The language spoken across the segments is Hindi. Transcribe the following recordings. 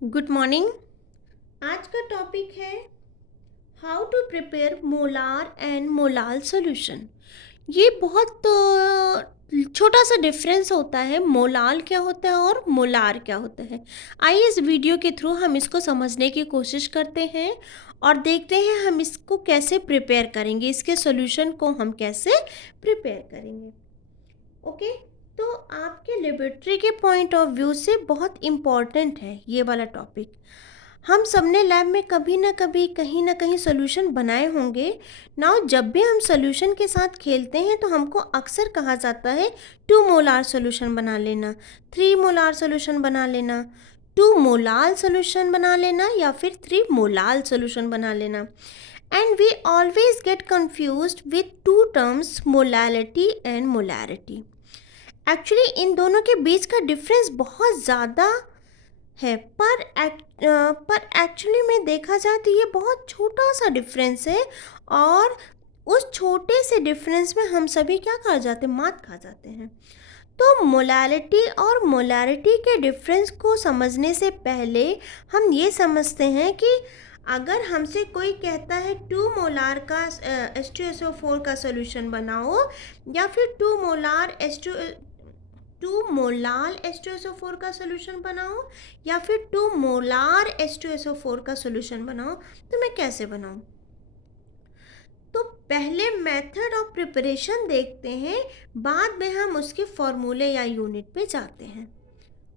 Good morning. आज का टॉपिक है how to prepare molar and molal solution. ये बहुत छोटा सा डिफरेंस होता है, मोलाल क्या होता है और मोलार क्या होता है। आइए इस वीडियो के थ्रू हम इसको समझने की कोशिश करते हैं और देखते हैं हम इसको कैसे प्रिपेयर करेंगे, इसके सॉल्यूशन को हम कैसे प्रिपेयर करेंगे। ओके, तो आपके लेबोरेटरी के पॉइंट ऑफ व्यू से बहुत इम्पॉर्टेंट है ये वाला टॉपिक। हम सबने लैब में कभी ना कभी कहीं ना कहीं सोल्यूशन बनाए होंगे ना। जब भी हम सोल्यूशन के साथ खेलते हैं तो हमको अक्सर कहा जाता है 2 मोलार सोल्यूशन बना लेना, 3 मोलार सोल्यूशन बना लेना, 2 मोलाल सोल्यूशन बना लेना या फिर 3 मोलाल सोल्यूशन बना लेना। And we always get confused with two terms molality and molarity. Actually इन दोनों के बीच का डिफरेंस बहुत ज़्यादा है, पर एक्चुअली में देखा जाए तो ये बहुत छोटा सा डिफरेंस है। और उस छोटे से डिफरेंस में हम सभी क्या खा जाते हैं, मात खा जाते हैं। तो मोलालिटी और मोलारिटी के डिफरेंस को समझने से पहले हम ये समझते हैं कि अगर हमसे कोई कहता है 2 मोलार का H2SO4 का सोल्यूशन बनाओ या फिर 2 मोलाल H2SO4 का सोल्यूशन बनाओ या फिर 2 मोलार H2SO4 का सोल्यूशन बनाओ, तो मैं कैसे बनाऊं। तो पहले मेथड ऑफ प्रिपरेशन देखते हैं, बाद में हम उसके फॉर्मूले या यूनिट पे जाते हैं।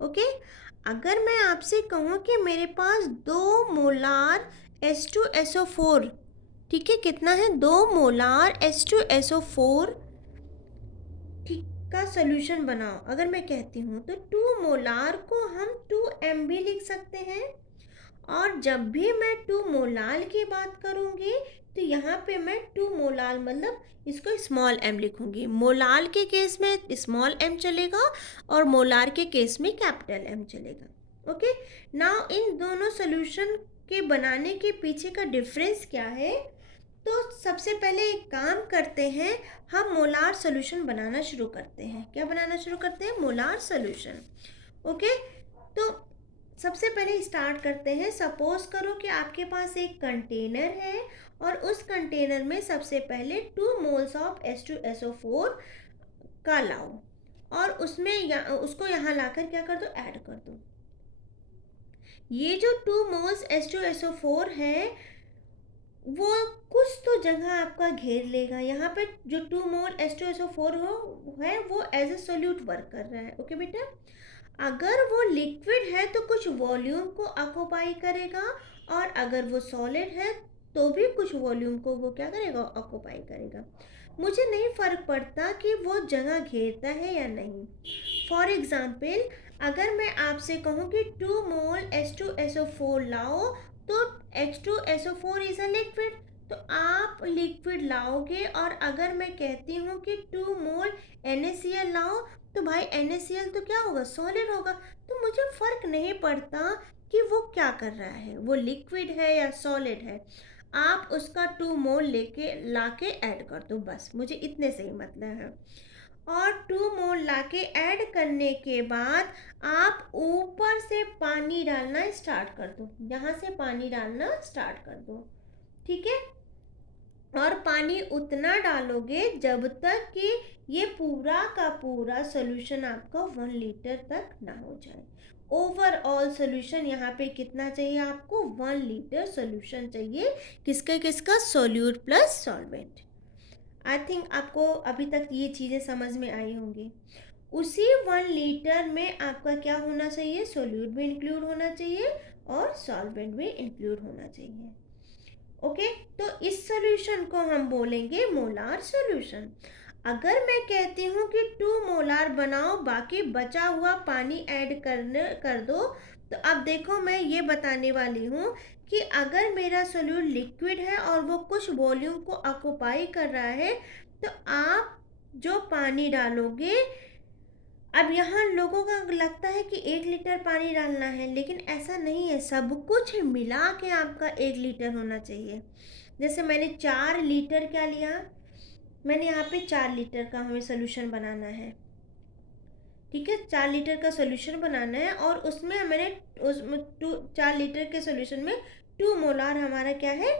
ओके, अगर मैं आपसे कहूँ कि मेरे पास 2 मोलार H2SO4, ठीक है, कितना है, 2 मोलार H2SO4 ठीक का सोल्यूशन बनाओ, अगर मैं कहती हूँ तो 2 मोलार को हम 2m भी लिख सकते हैं। और जब भी मैं 2 मोलाल की बात करूँगी तो यहाँ पे मैं 2 मोलाल मतलब इसको स्मॉल m लिखूँगी। मोलाल के केस में स्मॉल m चलेगा और मोलार के केस में कैपिटल M चलेगा। ओके, नाउ इन दोनों सोल्यूशन के बनाने के पीछे का डिफरेंस क्या है। तो सबसे पहले एक काम करते हैं, हम मोलार सोल्यूशन बनाना शुरू करते हैं। क्या बनाना शुरू करते हैं, मोलार सोल्यूशन। ओके, तो सबसे पहले स्टार्ट करते हैं। सपोज करो कि आपके पास एक कंटेनर है और उस कंटेनर में सबसे पहले 2 मोल्स ऑफ H2SO4 का लाओ और उसको यहाँ लाकर क्या कर दो, ऐड कर दो। ये जो 2 मोल्स H2SO4 है वो कुछ तो जगह आपका घेर लेगा। यहाँ पे जो 2 मोल H2SO4 है वो एज ए सोल्यूट वर्क कर रहा है। ओके बेटा, अगर वो लिक्विड है तो कुछ वॉल्यूम को ऑक्युपाई करेगा और अगर वो सॉलिड है तो भी कुछ वॉल्यूम को वो क्या करेगा, ऑक्युपाई करेगा। मुझे नहीं फ़र्क पड़ता कि वो जगह घेरता है या नहीं। फॉर एग्ज़ाम्पल, अगर मैं आपसे कहूँ कि 2 मोल H2SO4 लाओ तो H2SO4 इज़ अ लिक्विड, तो आप लिक्विड लाओगे। और अगर मैं कहती हूँ कि 2 मोल NaCl लाओ तो भाई NaCl तो क्या होगा, सॉलिड होगा। तो मुझे फ़र्क नहीं पड़ता कि वो क्या कर रहा है, वो लिक्विड है या सॉलिड है। आप उसका 2 मोल लेके लाके ऐड कर दो, बस मुझे इतने से ही मतलब है। और 2 मोल लाके ऐड करने के बाद आप ऊपर से पानी डालना स्टार्ट कर दो, यहाँ से पानी डालना स्टार्ट कर दो, ठीक है। और पानी उतना डालोगे जब तक कि ये पूरा का पूरा सोल्यूशन आपका 1 लीटर तक ना हो जाए। ओवरऑल सोल्यूशन यहाँ पे कितना चाहिए आपको, 1 लीटर सोल्यूशन चाहिए। किसका किसका, solute plus solvent. I think आपको अभी तक ये चीज़ें समझ में आई होंगी। उसी 1 लीटर में आपका क्या होना चाहिए, सोल्यूट भी इंक्लूड होना चाहिए और सॉल्वेंट भी इंक्लूड होना चाहिए। ओके, तो इस सोल्यूशन को हम बोलेंगे मोलार सोल्यूशन। अगर मैं कहती हूँ कि 2 मोलार बनाओ बाकी बचा हुआ पानी ऐड कर दो, तो अब देखो मैं ये बताने वाली हूँ कि अगर मेरा सोल्यूट लिक्विड है और वो कुछ वॉल्यूम को ऑक्युपाई कर रहा है तो आप जो पानी डालोगे, अब यहाँ लोगों का लगता है कि 1 लीटर पानी डालना है, लेकिन ऐसा नहीं है। सब कुछ मिला के आपका 1 लीटर होना चाहिए। जैसे मैंने 4 लीटर क्या लिया, मैंने यहाँ पे 4 लीटर का हमें सोल्यूशन बनाना है। ठीक है, 4 लीटर का सोल्यूशन बनाना है और उसमें मैंने उसमें 4 लीटर के सोल्यूशन में 2 मोलार हमारा क्या है,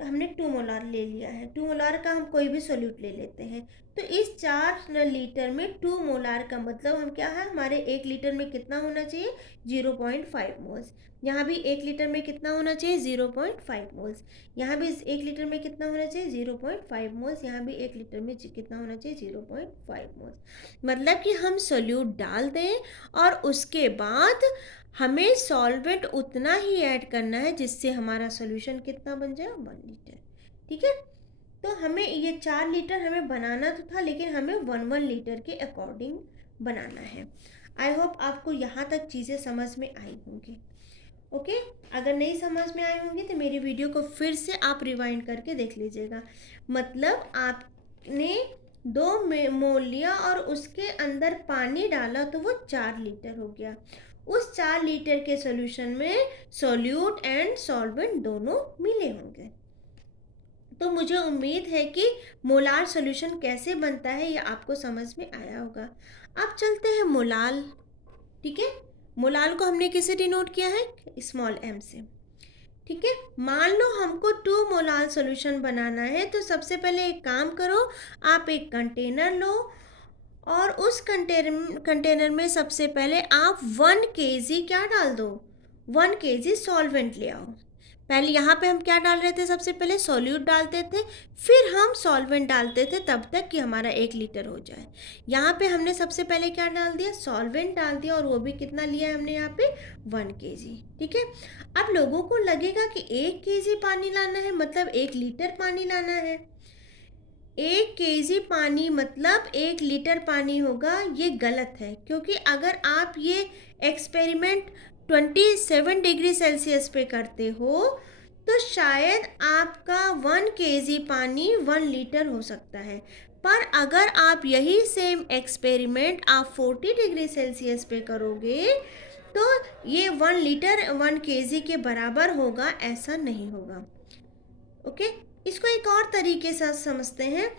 हमने 2 मोलार ले लिया है। 2 मोलार का हम कोई भी सोल्यूट ले लेते हैं। तो इस 4 लीटर में 2 मोलार का मतलब हम क्या है, हमारे 1 लीटर में कितना होना चाहिए, 0.5 मोल्स। यहाँ भी 1 लीटर में कितना होना चाहिए, 0.5 मोल्स। यहाँ भी 1 लीटर में कितना होना चाहिए, 0.5 मोल्स। यहाँ भी 1 लीटर में कितना होना चाहिए, 0.5 मोल्स। मतलब कि हम सोल्यूट डाल दें और उसके बाद हमें सॉल्वेंट उतना ही ऐड करना है जिससे हमारा सोल्यूशन कितना बन जाए, 1 लीटर। ठीक है, तो हमें ये 4 लीटर हमें बनाना तो था, लेकिन हमें 1 लीटर के अकॉर्डिंग बनाना है। आई होप आपको यहाँ तक चीज़ें समझ में आई होंगी। ओके, अगर नहीं समझ में आई होंगी तो मेरी वीडियो को फिर से आप रिवाइंड करके देख लीजिएगा। मतलब आपने 2 मोल लिया और उसके अंदर पानी डाला तो वो 4 लीटर हो गया। उस 4 लीटर के सोल्यूशन में सोल्यूट एंड सॉल्वेंट दोनों मिले होंगे। तो मुझे उम्मीद है कि मोलार सोल्यूशन कैसे बनता है ये आपको समझ में आया होगा। अब चलते हैं मोलाल। ठीक है, मोलाल को हमने किसे डिनोट किया है, स्मॉल m से। ठीक है, मान लो हमको 2 मोलाल सोल्यूशन बनाना है, तो सबसे पहले एक काम करो, आप एक कंटेनर लो और उस कंटेनर में सबसे पहले आप 1 kg क्या डाल दो, 1 kg सॉल्वेंट ले आओ। पहले यहाँ पे हम क्या डाल रहे थे, सबसे पहले सॉल्यूट डालते थे, फिर हम सॉल्वेंट डालते थे तब तक कि हमारा 1 लीटर हो जाए। यहाँ पे हमने सबसे पहले क्या डाल दिया, सॉल्वेंट डाल दिया, और वो भी कितना लिया है हमने यहाँ पे, 1 kg। ठीक है, अब लोगों को लगेगा कि 1 kg पानी लाना है मतलब 1 लीटर पानी लाना है। 1 kg पानी मतलब 1 लीटर पानी होगा, ये गलत है। क्योंकि अगर आप ये एक्सपेरिमेंट 27 डिग्री सेल्सियस पे करते हो तो शायद आपका 1 kg पानी 1 लीटर हो सकता है। पर अगर आप यही सेम एक्सपेरिमेंट आप 40 डिग्री सेल्सियस पे करोगे तो ये 1 लीटर 1 kg के बराबर होगा, ऐसा नहीं होगा। ओके, इसको एक और तरीके से समझते हैं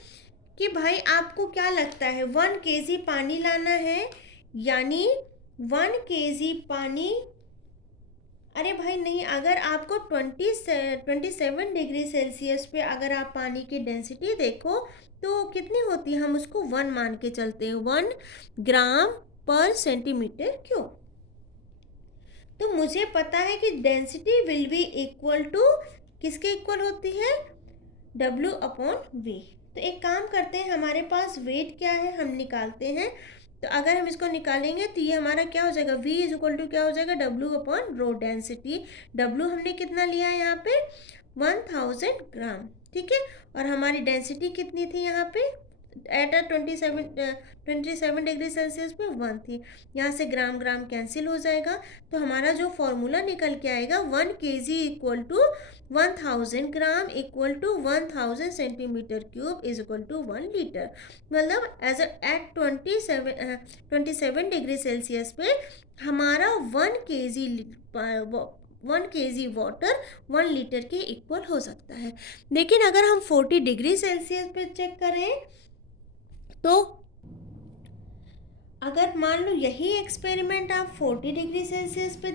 कि भाई आपको क्या लगता है, 1 kg पानी लाना है, यानी 1 kg पानी, अरे भाई नहीं, अगर आपको 27 डिग्री सेल्सियस पे अगर आप पानी की डेंसिटी देखो तो कितनी होती है, हम उसको 1 मान के चलते हैं, 1 ग्राम पर सेंटीमीटर क्यूब। तो मुझे पता है कि density will be equal to, किसके इक्वल होती है, W/V। तो एक काम करते हैं, हमारे पास वेट क्या है हम निकालते हैं। तो अगर हम इसको निकालेंगे तो ये हमारा क्या हो जाएगा, V इज इक्वल टू क्या हो जाएगा, W/ρ। डेंसिटी W हमने कितना लिया है यहाँ पे, 1000 ग्राम। ठीक है, और हमारी डेंसिटी कितनी थी यहाँ पे, एट 27 डिग्री सेल्सियस पे 1 थी। यहाँ से ग्राम ग्राम कैंसिल हो जाएगा, तो हमारा जो फॉर्मूला निकल के आएगा, 1 kg equal to 1000 gram equal to 1000 centimetre cube is equal to 1 litre. मतलब एज एट 27 डिग्री सेल्सियस पे हमारा 1 kg वाटर 1 लीटर के इक्वल हो सकता है। लेकिन अगर हम 40 डिग्री सेल्सियस पे चेक करें तो अगर मान लो यही एक्सपेरिमेंट आप 40 डिग्री सेल्सियस पे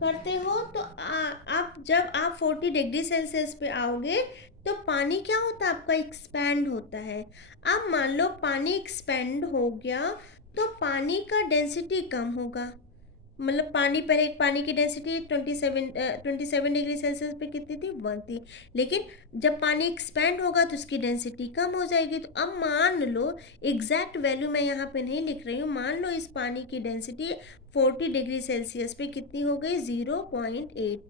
करते हो तो आप जब आप 40 डिग्री सेल्सियस पे आओगे तो पानी क्या होता है आपका, एक्सपैंड होता है। अब मान लो पानी एक्सपैंड हो गया तो पानी का डेंसिटी कम होगा। मतलब पहले पानी की डेंसिटी 27 डिग्री सेल्सियस पे कितनी थी, 1 थी। लेकिन जब पानी एक्सपैंड होगा तो उसकी डेंसिटी कम हो जाएगी। तो अब मान लो, एग्जैक्ट वैल्यू मैं यहाँ पे नहीं लिख रही हूँ, मान लो इस पानी की डेंसिटी 40 डिग्री सेल्सियस पे कितनी हो गई, 0.8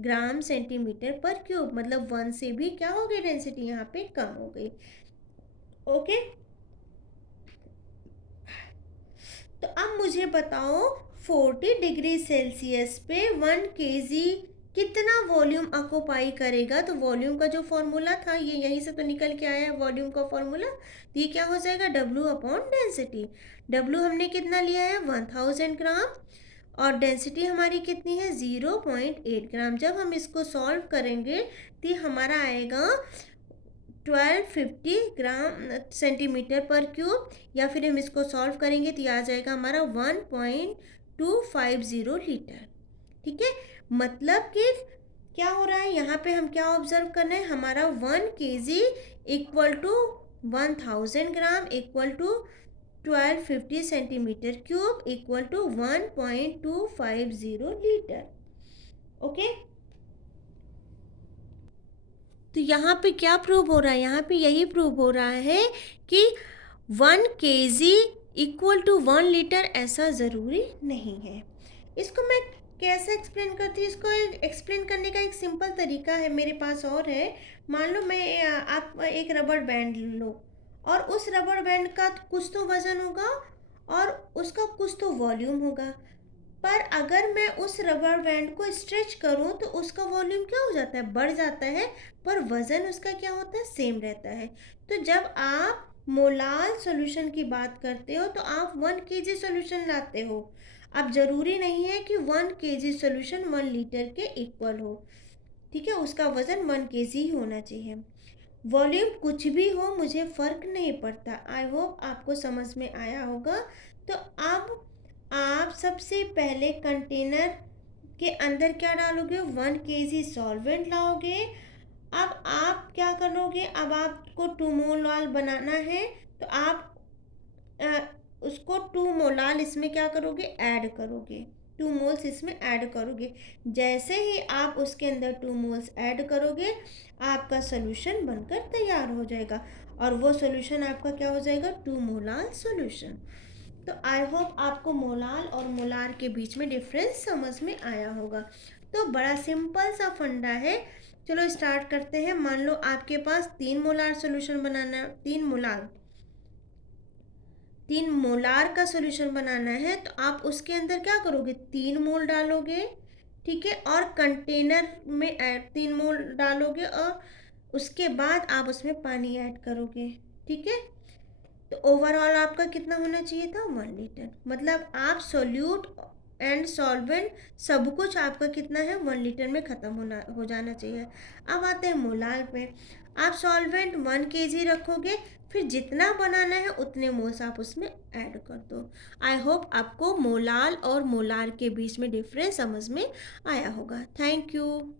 ग्राम सेंटीमीटर पर क्यूब। मतलब 1 से भी क्या हो गई, डेंसिटी यहाँ पे कम हो गई। ओके, तो अब मुझे बताओ 40 डिग्री सेल्सियस पे 1 kg कितना वॉल्यूम ऑक्यूपाई करेगा। तो वॉल्यूम का जो फॉर्मूला था ये यहीं से तो निकल के आया है, वॉल्यूम का फॉर्मूला। तो ये क्या हो जाएगा, W/डेंसिटी। W हमने कितना लिया है, 1000 ग्राम, और डेंसिटी हमारी कितनी है, 0.8 ग्राम। जब हम इसको सॉल्व करेंगे तो हमारा आएगा 1250 ग्राम सेंटीमीटर पर क्यूब, या फिर हम इसको सॉल्व करेंगे तो ये आ जाएगा हमारा 1.250 लीटर। ठीक है, मतलब कि क्या हो रहा है यहाँ पे, हम क्या ऑब्जर्व करना है, हमारा 1 kg equal to 1000 gram equal to 1250 centimetre cube equal to 1.250 litre. Okay, तो यहाँ पे क्या प्रूव हो रहा है, यहाँ पे यही प्रूव हो रहा है कि 1 kg इक्वल टू 1 लीटर ऐसा ज़रूरी नहीं है। इसको मैं कैसे एक्सप्लेन करती हूँ, इसको एक्सप्लेन करने का एक सिंपल तरीका है मेरे पास और है। मान लो मैं आप एक रबड़ बैंड लो और उस रबड़ बैंड का कुछ तो वज़न होगा और उसका कुछ तो वॉल्यूम होगा, पर अगर मैं उस रबर बैंड को स्ट्रेच करूं तो उसका वॉल्यूम क्या हो जाता है, बढ़ जाता है, पर वज़न उसका क्या होता है, सेम रहता है। तो जब आप मोलाल सॉल्यूशन की बात करते हो तो आप 1 kg सॉल्यूशन लाते हो। अब ज़रूरी नहीं है कि 1 kg सॉल्यूशन 1 लीटर के इक्वल हो। ठीक है, उसका वज़न 1 kg ही होना चाहिए। वॉल्यूम कुछ भी हो, मुझे फ़र्क नहीं पड़ता। आई होप आपको समझ में आया होगा। तो अब आप सबसे पहले कंटेनर के अंदर क्या डालोगे, 1 kg सॉल्वेंट लाओगे। अब आप क्या करोगे, अब आपको 2 मोलाल बनाना है तो आप उसको 2 मोलाल इसमें क्या करोगे, ऐड करोगे, 2 मोल्स इसमें ऐड करोगे। जैसे ही आप उसके अंदर 2 मोल्स ऐड करोगे आपका सोल्यूशन बनकर तैयार हो जाएगा, और वो सोल्यूशन आपका क्या हो जाएगा, 2 मोलाल सोल्यूशन। तो आई होप आपको मोलाल और मोलार के बीच में डिफरेंस समझ में आया होगा। तो बड़ा सिंपल सा फंडा है। चलो स्टार्ट करते हैं। मान लो आपके पास 3 मोलार सोल्यूशन बनाना, 3 मोलार का सोल्यूशन बनाना है, तो आप उसके अंदर क्या करोगे, 3 मोल डालोगे। ठीक है, और कंटेनर में 3 मोल डालोगे और उसके बाद आप उसमें पानी ऐड करोगे। ठीक है, तो ओवरऑल आपका कितना होना चाहिए था, 1 लीटर। मतलब आप सोल्यूट एंड सॉल्वेंट सब कुछ आपका कितना है, 1 लीटर में ख़त्म हो जाना चाहिए। अब आते हैं मोलार पे। आप सॉल्वेंट 1 kg रखोगे, फिर जितना बनाना है उतने मोल्स आप उसमें ऐड कर दो। आई होप आपको मोलाल और मोलार के बीच में डिफरेंस समझ में आया होगा। Thank you.